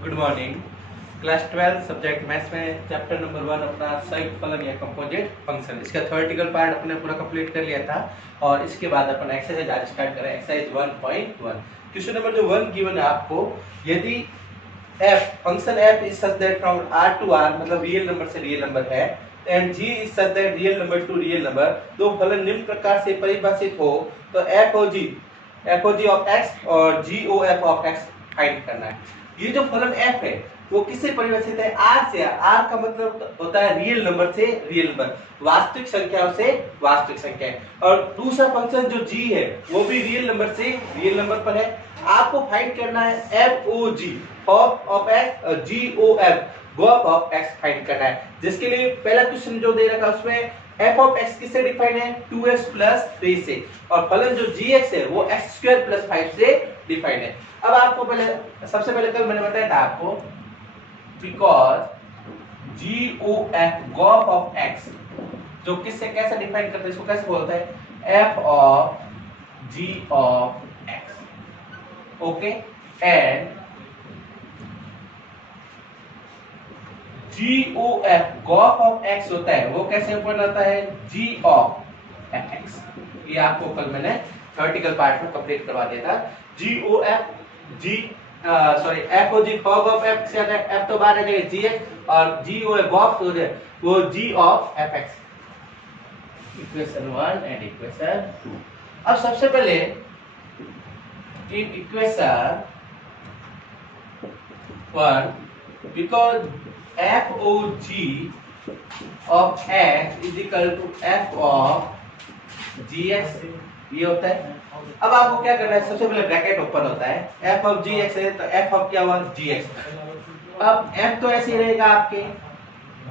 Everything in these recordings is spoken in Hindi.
Good morning. Class 12 subject maths में चैप्टर नंबर 1 अपना संयुक्त फलन या कंपोजिट फंक्शन, इसका थ्योरेटिकल पार्ट अपने पूरा कंप्लीट कर लिया था और इसके बाद अपन एक्सरसाइज आज स्टार्ट करें। एक्सरसाइज 1.1 क्वेश्चन नंबर जो 1 गिवन है आपको, यदि f function f is such that from r to r मतलब रियल नंबर से रियल नंबर है and g is such that real number to real number, दो फलन निम्न प्रकार से परिभाषित हो तो f o g of x और g o f of x find करना है। ये जो फलन f है वो किससे परिभाषित है? r से। r का मतलब होता है रियल नंबर से रियल नंबर, वास्तविक संख्याओं से वास्तविक संख्या। और दूसरा फंक्शन जो g है वो भी रियल नंबर से रियल नंबर पर है। आपको फाइंड करना है f o g of x और g o f of x find करना है, जिसके लिए पहला क्वेश्चन जो दे रखा है उसमें f ऑफ x किससे डिफाइन है? 2x प्लस 3 से, और फलन जो gx है वो x स्क्वायर प्लस 5 से डिफाइन है। अब आपको पहले सबसे पहले कल मैंने बताया था आपको, बिकॉज गोफ ऑफ x जो किससे कैसे डिफाइन करते हैं, इसको कैसे बोलते हैं? f of g of x। Okay, and GOF Gauff of x होता है वो कैसे ऊपर आता है? g of fx। ये आपको कल मैंने थ्योरेटिकल पार्ट में कंप्लीट करवा दिया था। f o g Gauff of f से आता है, f तो बाहर आ जाएगा gx, और GOF गॉफ हो जाए वो g of fx। Equation 1 and equation 2। अब सबसे पहले in equation 1 because f o g of x is equal to f of gx, ये होता है। अब आपको क्या करना है, सबसे पहले ब्रैकेट ओपन होता है, f of gx है तो f of क्या हुआ? gx। अब f तो ऐसे ही रहेगा आपके,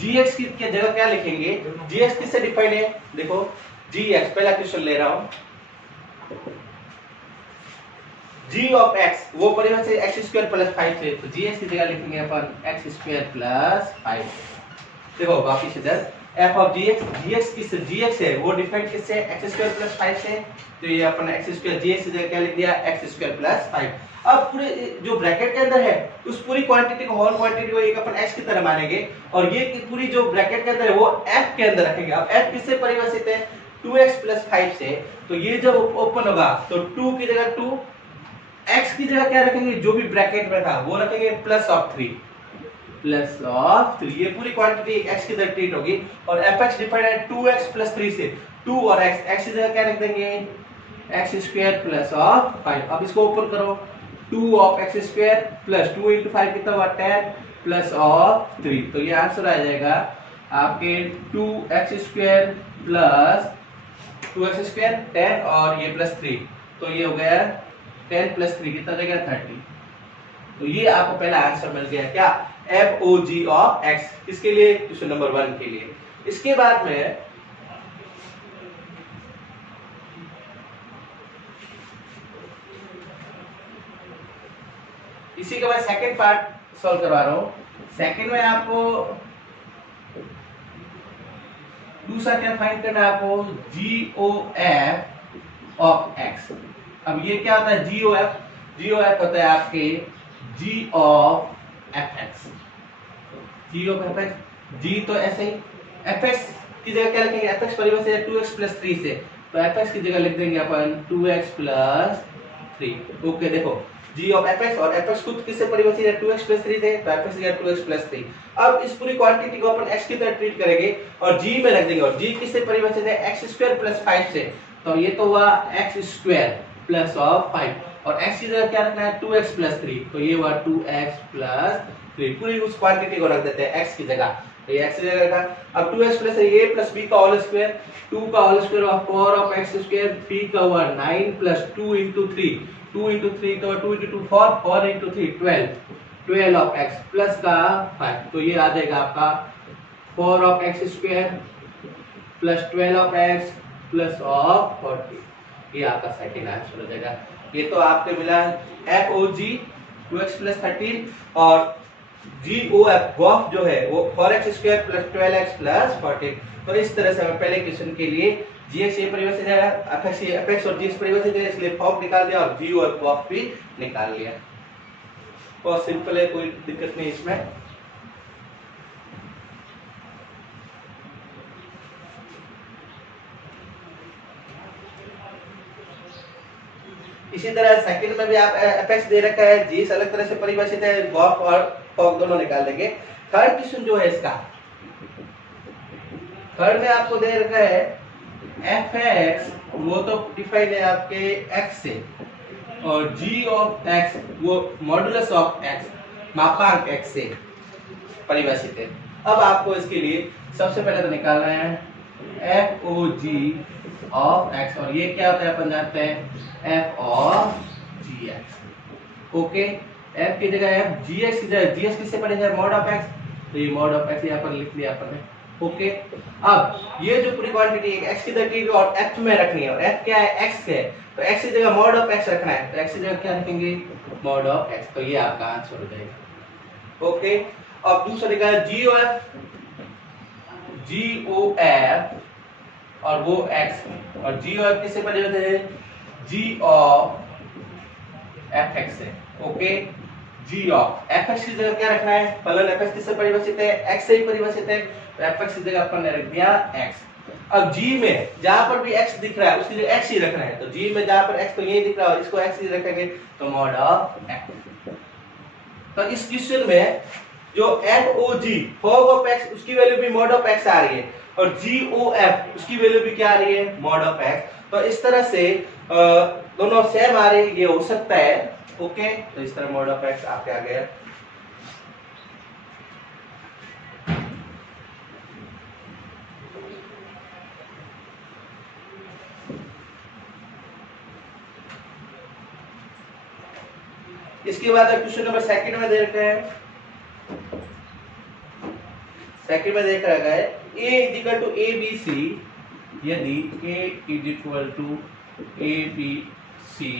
gx की जगह क्या लिखेंगे? gx किससे डिफाइन है? देखो gx, पहला क्वेश्चन ले रहा हूं, g ऑफ x वो परिभाषित है x स्क्वायर प्लस 5 से, तो gx की जगह लिखेंगे अपन x स्क्वायर प्लस 5। देखो वापिस इधर f ऑफ gx किस gx है वो डिफाइन किससे? x स्क्वायर प्लस 5 से, तो ये अपन x स्क्वायर gx की जगह क्या लिख दिया? x square plus 5। अब पूरे जो ब्रैकेट के अंदर है उस पूरी क्वांटिटी को, होल क्वांटिटी को एक अपन x की तरह मानेंगे, और ये पूरी जो ब्रैकेट के अंदर है वो f के अंदर रखेंगे। अब f किससे परिभाषित है? 2x प्लस 5 से, तो ये जब ओपन होगा तो 2 की जगह 2, x की जगह क्या रखेंगे? जो भी ब्रैकेट में था वो रखेंगे प्लस ऑफ 3, प्लस ऑफ 3। ये पूरी क्वांटिटी x की तरह ट्रीट होगी, और fx डिफाइंड है 2x प्लस 3 से, 2 और x की जगह क्या रख देंगे? x square plus of 5। अब इसको ओपन करो, 2 of x square plus 2 into 5 कितना हुआ? 10 प्लस ऑफ 3, तो ये आंसर आ जाएगा आपके 2x square plus 2x square 10 और ये प्लस 3, तो ये हो गया 10 प्लस 3 कितना देगा? 30। तो ये आपको पहला आंसर मिल गया क्या? f o g of x, किसके लिए? क्वेश्चन नंबर 1 के लिए। इसके बाद में इसी के बाद सेकंड पार्ट सॉल्व करवा रहा हूं। सेकंड में आपको दूसरा क्या फाइंड करना है? आपको GOF ऑफ x। अब ये क्या होता है? GOF होता है आपके g of fx। g of fx, g तो ऐसे ही, fx की जगह क्या लिखेंगे? fx परिभाषित है 2x प्लस 3 से, तो fx की जगह लिख देंगे अपन 2x प्लस 3। ओके, देखो g ऑफ fx, और fx खुद किससे परिभाषित है? 2x प्लस 3 से, तो fx की जगह 2x प्लस 3। अब इस पूरी क्वांटिटी को अपन x की तरह ट्रीट करेंगे और g में रख देंगे, और g किससे परिभाषित है? x स्क्वायर प्लस 5 से, तो ये तो हुआ x स्क्वायर प्लस ऑफ 5, और x की जगह क्या रखना है? 2x प्लस 3, तो ये हुआ 2x प्लस 3। पूरी उस क्वांटिटी को रख देते हैं x की जगह, तो ये x की जगह रखा। अब 2x plus a plus b का होल स्क्वायर, 2 का होल स्क्वायर और 4 ऑफ x स्क्वायर, b का हुआ 9 प्लस 2 into 3, 2 into 3 तो 2 into 2 4, 4 into 3 12 of x plus का 5, तो ये आ जाएगा आपका 4 of x square plus 12 of x plus of 40। ये आपका सेकंड आंसर हो जाएगा। ये तो आपको मिला f o g 2x plus 13 और GOF गॉफ जो है वो 4x square plus 12x plus 14। तो इस तरह से हमें पहले क्वेश्चन के लिए gx ये परिवर्तित है, fx और g परिवर्तित है, इसलिए फॉर्म निकाल दिया और g और गॉफ भी निकाल लिया। और सिंपल है, कोई दिक्कत नहीं इसमें। इसी तरह सेकंड में भी आप एफएक्स दे रखा है, जी अलग तरह से परिभाषित है, बॉक और फॉक दोनों निकाल देंगे। थर्ड क्वेश्चन जो है इसका, थर्ड में आपको दे रखा है एफ एक्स, वो तो डिफाइन है आपके एक्स से, और जी ऑफ एक्स वो मॉडुलस ऑफ एक्स, मापांक एक्स से परिभाषित है। अब आपको इसके लिए सबसे पहले तो निकालना है F O G of X, और ये क्या होता है अपन जानते हैं F of G X. Okay, F की जगह एफ जी एक्स की जगह जी एक्स किससे पढ़े जाए मॉड ऑफ एक्स, तो ये मॉड ऑफ एक्स यहाँ पर लिख लिया अपन ने। ओके, अब ये जो पूरी क्वांटिटी एक्स की जगह और एफ में रखनी है, और एफ क्या है एक्स है, तो एक्स की जगह मॉड ऑफ एक्स रखना है, तो एक्स की जगह क्या रखेंगे मॉड ऑफ एक्स, तो ये आपका आंसर हो जाएगा। ओके, अब दूसरा लिखा है जी ओ एफ, जी ओ एफ और वो एक्स में, और जी ओ एफ किससे पढ़े होते हैं जी ऑफ एफ एक्स है। Okay, G of F X की जगह क्या रखना है, फलन एफ एक्स किससे परिभाषित है एक्स से ही परिभाषित है, तो एफ एक्स की जगह अपन ने रख दिया एक्स। अब जी में जहां पर भी एक्स दिख रहा है उसकी जगह एक्स ही रखना है, तो जी में जहां पर एक्स तो यही दिख रहा है इसको एक्स ही रखेंगे, तो मॉड ऑफ एक्स। तो इस क्वेश्चन में जो F O G fog of X उसकी वैल्यू भी मॉड ऑफ एक्स आ रही है, और जी ओ एफ उसकी वैल्यू भी क्या आ रही है मॉड ऑफ एक्स। तो इस तरह से दोनों सेम आ रही है, ये हो सकता है। ओके, तो इस तरह मॉड ऑफ एक्स आपके आ गया। इसके बाद क्वेश्चन नंबर सेकंड में दे रखा है, सेकंड में देख रखा है a is equal to A B C, यदि a is equal to A B C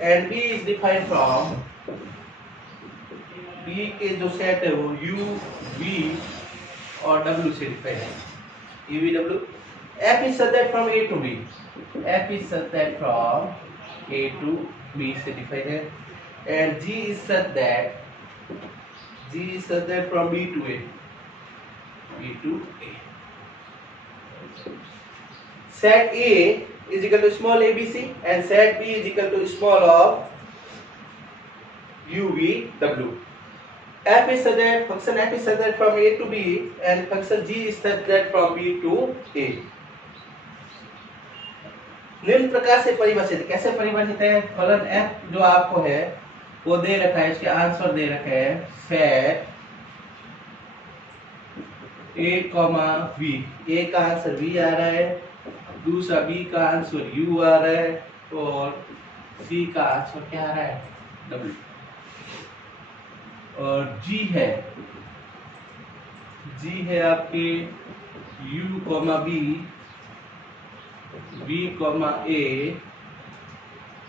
and b is defined from, b के जो सेट है वो u v और w से डिफाइंड है, u v w। f is such that from a to b, f is such that from a to b से डिफाइंड है, and g is such that from b to a, b to a। set a is equal to small abc and set b is equal to small of u v w। f is such that function f is such that from a to b and function g is such that from b to a। निम्न प्रकार से परिभाषित, कैसे परिभाषित है, फलन f जो आपको है वो दे रखा है, इसके आंसर दे रखे हैं सेट a v, a का आंसर v आ रहा है, दूसरा b का आंसर u आ रहा है, और c का आंसर क्या आ रहा है w, और g है आपके u, b, b, a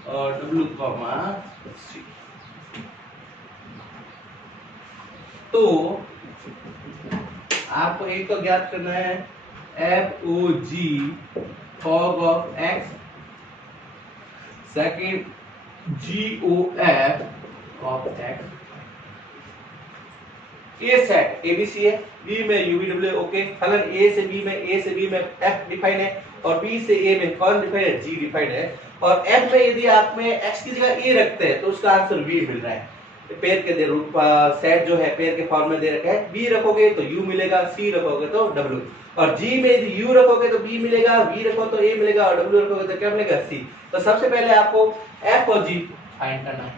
और w, c। तो आपको एक तो ज्ञात करना है F O G fog of X, second G O F of X. A set A B C है, बी में यूवीडब्ल्यू। ओके, फलन ए से बी में एफ डिफाइन है, और बी से ए में कौन डिफाइन है जी डिफाइन है, और एफ में यदि आप में एक्स की जगह ए रखते हैं तो उसका आंसर वी मिल रहा है। पेयर के रूप सेट जो है पेयर के फॉर्म में दे रखा है, बी रखोगे तो यू मिलेगा, सी रखोगे तो डब्ल्यू, और जी में यदि यू रखोगे तो बी मिलेगा, वी रखो तो ए मिलेगा, और डब्ल्यू रखोगे तो क्या मिलेगा सी। तो सबसे पहले आपको एफ और जी फाइंड करना है,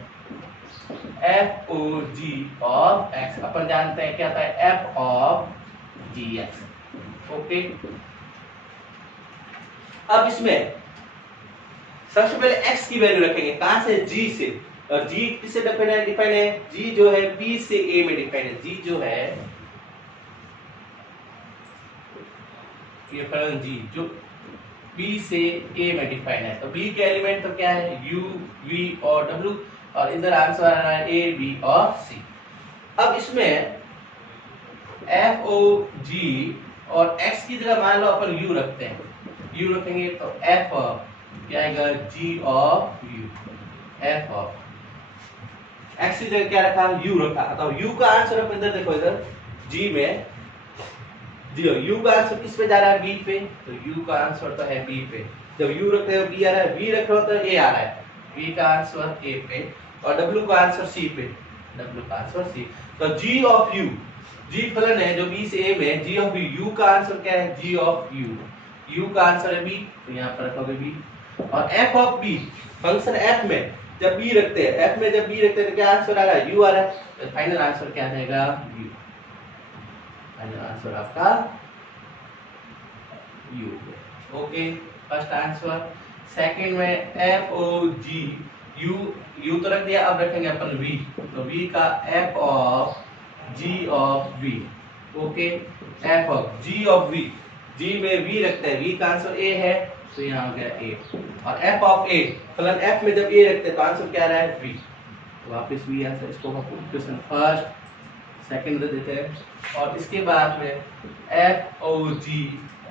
F O G of X, अपन जानते हैं क्या था F of G X. Okay, अब इसमें सबसे पहले x की वैल्यू रखेंगे, कहां से g से, और g किससे डिफाइन है, g जो है b से a में डिफाइन है, g जो है ये फलन g जो b से a में डिफाइन है, तो b के एलिमेंट तो क्या है u v और w, और इधर आंसर आ रहा है a b और c। अब इसमें f o g और x की जगह मान लो अपन u रखते हैं, u रखेंगे तो f क्या आएगा g of u, f of x की जगह क्या रखा, u रखा। तो u का आंसर अपन इधर देखो, इधर g में u का आंसर किस पे जा रहा है, b पे, तो u का आंसर तो है b पे। जब u रखते हो b आ रहा है, b रख रहे हो तो a आ रहा है, b का आंसर a पे, और w का आंसर c पे, w का आंसर c। तो g ऑफ u, g फलन है जो b से a में, g ऑफ u का आंसर क्या है, g ऑफ u का आंसर है b, तो यहाँ पर रखोगे b। और f of b, function f में जब b रखते हैं, f में जब b रखते हैं तो क्या आंसर आ रहा है, u आ रहा है, तो फाइनल आंसर क्या रहेगा, u। फाइनल आंसर आपका u। Okay, first answer. Second में f o g, u तो रख दिया, अब रखेंगे अपन v, तो v का f of g of v। Okay, f of g of v, g में v रखते हैं, v का आंसर a है, तो यहाँ हो गया a। और f ऑफ a, फलन f में जब a रखते हैं तो आंसर क्या आ रहा है, v। तो वापस v आंसर, इसको हम क्वेश्चन फर्स्ट सेकंड दे देते हैं। और इसके बाद में f o g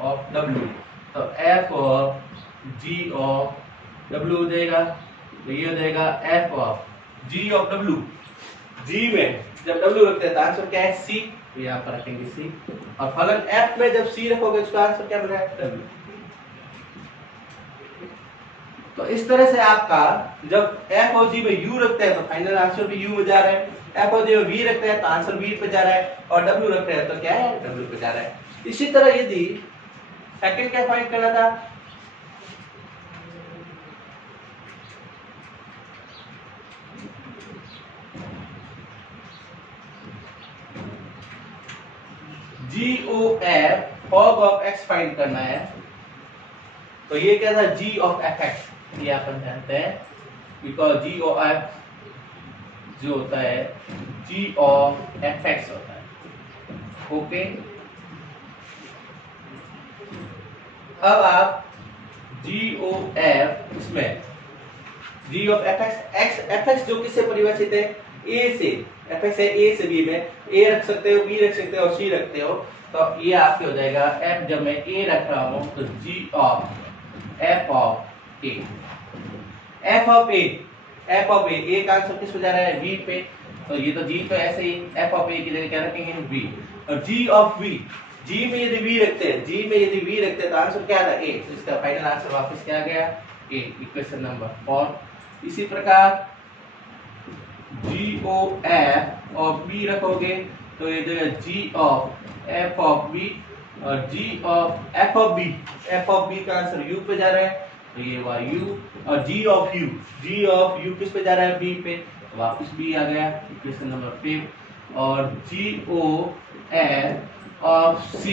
of w, तो f of g of w हो जाएगा, तो ये हो जाएगा f of g of w। g में जब w रखते हैं तो आंसर क्या है, c, तो यहाँ पर रखेंगे c। और फलन f में जब c रखोगे उसका आंसर क्या बना है, w। तो इस तरह से आपका जब f और g में u रखते हैं तो फाइनल आंसर भी u में जा रहा है, f और g में v रखते हैं तो आंसर v पे जा रहा है, और w रखते हैं तो क्या है, w पे जा रहा है। इसी तरह यदि सेकंड क्या फाइंड करना था, GOF fog of x find करना है, तो ये क्या था, g of fx, ये अपन जानते हैं, बिकॉज GOF जो होता है g of fx होता है। ओके, अब आप GOF इसमें g of fx जो किससे परिभाषित है, a से, fx है a से b में, a रख सकते हो, b रख सकते हो, और c रखते हो, तो ये आपके हो जाएगा f, जब मैं a रख रहा हूं तो g of f of a, f of a का आंसर किस पे जा रहा है, v पे, तो ये तो g तो ऐसे ही f ऑफ a की जगह क्या रखेंगे, v। और g ऑफ v, g में यदि v रखते हैं तो आंसर क्या आ रहा है, a, तो इसका फाइनल आंसर वापस क्या आ गया, a, इक्वेशन नंबर 4। इसी प्रकार GOF और b रखोगे तो ये देगा g of f of b, और g of f of b का आंसर u पे जा रहा है, तो ये हुआ u। और g ऑफ u किस पे जा रहा है, b पे, तो वापस b आ गया, इक्वेशन नंबर 5। और GOF ऑफ c,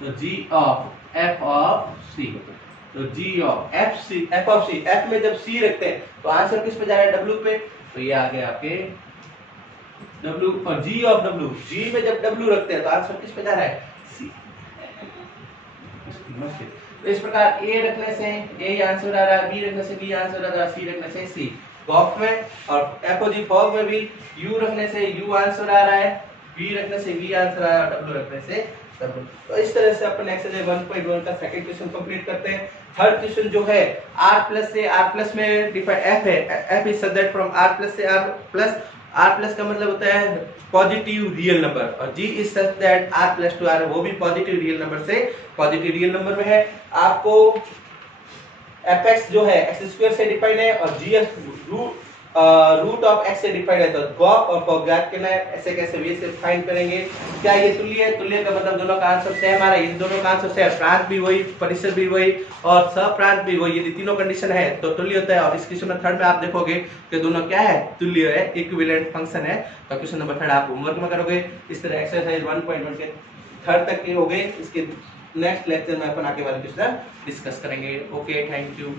तो g of f of c, तो g of f of c, f में जब c रखते हैं तो आंसर किस पे जा रहा है, w पे, तो ये आ गया आपके w। और g ऑफ w, g में जब w रखते हैं तो आंसर किस पे जा रहा है, c। तो इस प्रकार a रखने से a आंसर आ रहा है, b रखने से b आंसर आ रहा है, c रखने से c। गॉफ में और f और g फॉग में भी u रखने से u आंसर आ रहा है, b रखने से b आंसर आ रहा है, w रखने से w। तो इस तरह से अपन एक्सरसाइज 1.1 का सेकंड क्वेश्चन कंप्लीट करते हैं। थर्ड क्वेश्चन जो है r प्लस से r प्लस में डिफाइन f है, f is such that from r plus से r प्लस का मतलब होता है पॉजिटिव रियल नंबर, और g is such that r plus two r, वो भी पॉजिटिव रियल नंबर से पॉजिटिव रियल नंबर में है। आपको fx जो है x² से डिफाइन है, और g रूट ऑफ x से डिफाइन है, तो गॉफ और फॉग ज्ञात करना है, ऐसे कैसे वे से फाइंड करेंगे। क्या ये तुल्य है, तुल्य का मतलब दोनों का आंसर सेम आ रहा है, इन दोनों का आंसर सेम, प्रांत भी वही, परिसर भी वही, और सप्रांत भी वही, यदि तीनों कंडीशन है तो तुल्य होता है। और इस क्वेश्चन नंबर 3 में आप देखोगे कि दोनों क्या है, तुल्य है, इक्विवेलेंट फंक्शन है। तो क्वेश्चन नंबर 3 आप होमवर्क में करोगे। इस तरह एक्सरसाइज 1.1 के 3 तक के हो गए। इसके नेक्स्ट लेक्चर में अपन आगे वाले क्वेश्चन डिस्कस करेंगे। Okay, thank you.